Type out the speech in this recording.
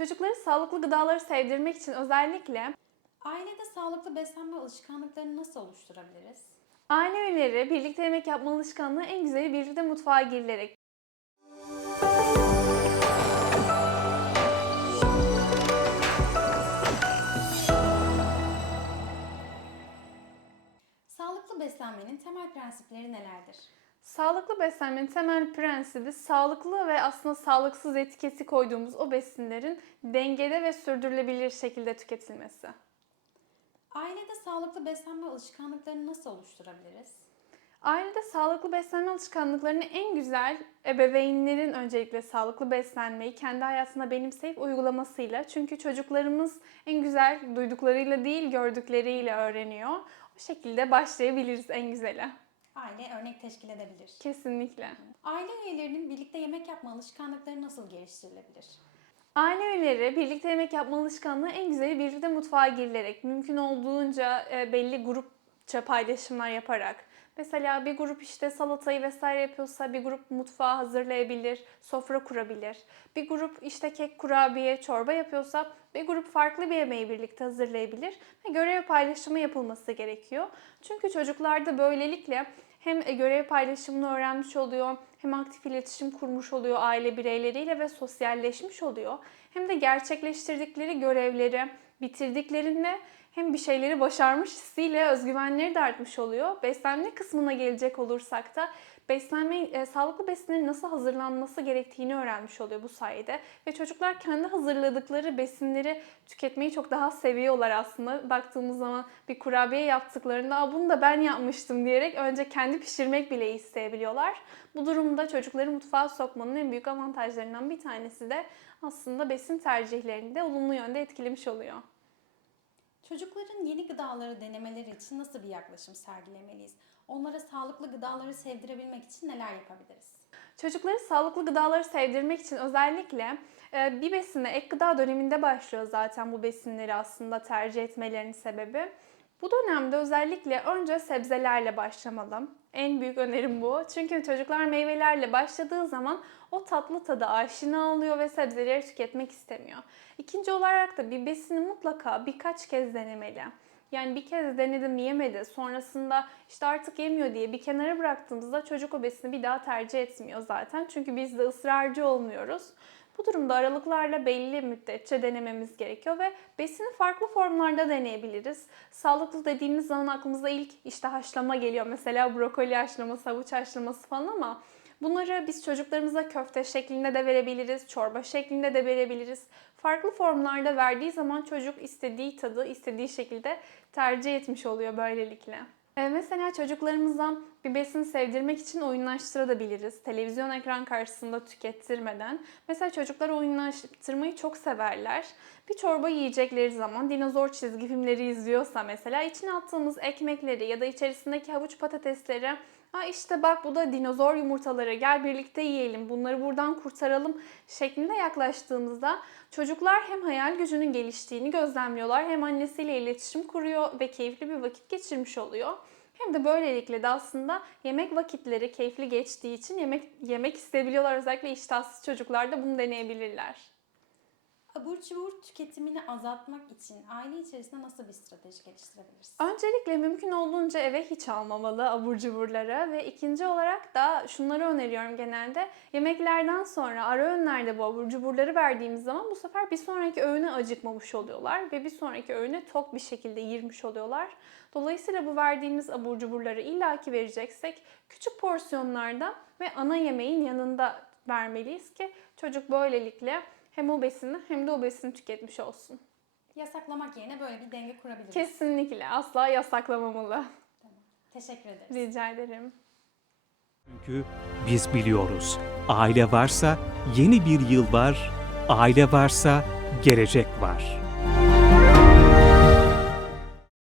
Çocukları sağlıklı gıdaları sevdirmek için özellikle Ailede sağlıklı beslenme alışkanlıklarını nasıl oluşturabiliriz? aile üyeleri birlikte yemek yapma alışkanlığı en güzeli birlikte mutfağa girilerek. Sağlıklı beslenmenin temel prensipleri nelerdir? Sağlıklı beslenmenin temel prensibi sağlıklı ve aslında sağlıksız etiketi koyduğumuz o besinlerin dengede ve sürdürülebilir şekilde tüketilmesi. Ailede sağlıklı beslenme alışkanlıklarını nasıl oluşturabiliriz? Ailede sağlıklı beslenme alışkanlıklarını en güzel ebeveynlerin öncelikle sağlıklı beslenmeyi kendi hayatına benimseyip uygulamasıyla. Çünkü çocuklarımız en güzel duyduklarıyla değil gördükleriyle öğreniyor. O şekilde başlayabiliriz en güzeli. Aile örnek teşkil edebilir. Kesinlikle. Aile üyelerinin birlikte yemek yapma alışkanlıkları nasıl geliştirilebilir? Aile üyeleri birlikte yemek yapma alışkanlığı en güzeli birlikte mutfağa girilerek, mümkün olduğunca e, belli grupça paylaşımlar yaparak. Mesela bir grup işte salatayı vesaire yapıyorsa bir grup mutfağı hazırlayabilir, sofra kurabilir. Bir grup işte kek, kurabiye, çorba yapıyorsa bir grup farklı bir yemeği birlikte hazırlayabilir ve görev paylaşımı yapılması gerekiyor. Çünkü çocuklarda böylelikle hem e, görev paylaşımını öğrenmiş oluyor, hem aktif iletişim kurmuş oluyor aile bireyleriyle ve sosyalleşmiş oluyor. Hem de gerçekleştirdikleri görevleri bitirdiklerinde hem bir şeyleri başarmış hissiyle özgüvenleri de artmış oluyor. Beslenme kısmına gelecek olursak da beslenme, e, sağlıklı besinlerin nasıl hazırlanması gerektiğini öğrenmiş oluyor bu sayede. Ve çocuklar kendi hazırladıkları besinleri tüketmeyi çok daha seviyorlar aslında. Baktığımız zaman bir kurabiye yaptıklarında Aa, bunu da ben yapmıştım diyerek önce kendi pişirmek bile isteyebiliyorlar. Bu durumda çocukları mutfağa sokmanın en büyük avantajlarından bir tanesi de aslında besin tercihlerini de olumlu yönde etkilemiş oluyor. Çocukların yeni gıdaları denemeleri için nasıl bir yaklaşım sergilemeliyiz? Onlara sağlıklı gıdaları sevdirebilmek için neler yapabiliriz? Çocukları sağlıklı gıdaları sevdirmek için özellikle e, bir besine ek gıda döneminde başlıyor zaten bu besinleri aslında tercih etmelerinin sebebi. Bu dönemde özellikle önce sebzelerle başlamalı. En büyük önerim bu. Çünkü çocuklar meyvelerle başladığı zaman o tatlı tadı aşina oluyor ve sebzeleri tüketmek istemiyor. İkinci olarak da bir besini mutlaka birkaç kez denemeli. Yani bir kez denedim yemedi. Sonrasında işte artık yemiyor diye bir kenara bıraktığımızda çocuk o besini bir daha tercih etmiyor zaten. Çünkü biz de ısrarcı olmuyoruz. Bu durumda aralıklarla belli müddetçe denememiz gerekiyor ve besini farklı formlarda deneyebiliriz. Sağlıklı dediğimiz zaman aklımıza ilk işte haşlama geliyor. Mesela brokoli haşlaması, havuç haşlaması falan ama bunları biz çocuklarımıza köfte şeklinde de verebiliriz, çorba şeklinde de verebiliriz. Farklı formlarda verdiği zaman çocuk istediği tadı istediği şekilde tercih etmiş oluyor böylelikle. Ee, mesela çocuklarımızdan bir besin sevdirmek için oyunlaştırabiliriz. Televizyon ekran karşısında tükettirmeden. Mesela çocuklar oyunlaştırmayı çok severler. Bir çorba yiyecekleri zaman dinozor çizgi filmleri izliyorsa mesela içine attığımız ekmekleri ya da içerisindeki havuç patatesleri Ha işte bak bu da dinozor yumurtaları gel birlikte yiyelim bunları buradan kurtaralım şeklinde yaklaştığımızda çocuklar hem hayal gücünün geliştiğini gözlemliyorlar hem annesiyle iletişim kuruyor ve keyifli bir vakit geçirmiş oluyor. Hem de böylelikle de aslında yemek vakitleri keyifli geçtiği için yemek yemek isteyebiliyorlar. Özellikle iştahsız çocuklar da bunu deneyebilirler. Abur cubur tüketimini azaltmak için aile içerisinde nasıl bir strateji geliştirebiliriz? Öncelikle mümkün olduğunca eve hiç almamalı abur cuburları ve ikinci olarak da şunları öneriyorum genelde. Yemeklerden sonra ara öğünlerde bu abur cuburları verdiğimiz zaman bu sefer bir sonraki öğüne acıkmamış oluyorlar ve bir sonraki öğüne tok bir şekilde yirmiş oluyorlar. Dolayısıyla bu verdiğimiz abur cuburları illaki vereceksek küçük porsiyonlarda ve ana yemeğin yanında vermeliyiz ki çocuk böylelikle hem o besini hem de o besini tüketmiş olsun. Yasaklamak yerine böyle bir denge kurabiliriz. Kesinlikle asla yasaklamamalı. Teşekkür ederiz. Rica ederim. Çünkü biz biliyoruz. Aile varsa yeni bir yıl var, aile varsa gelecek var.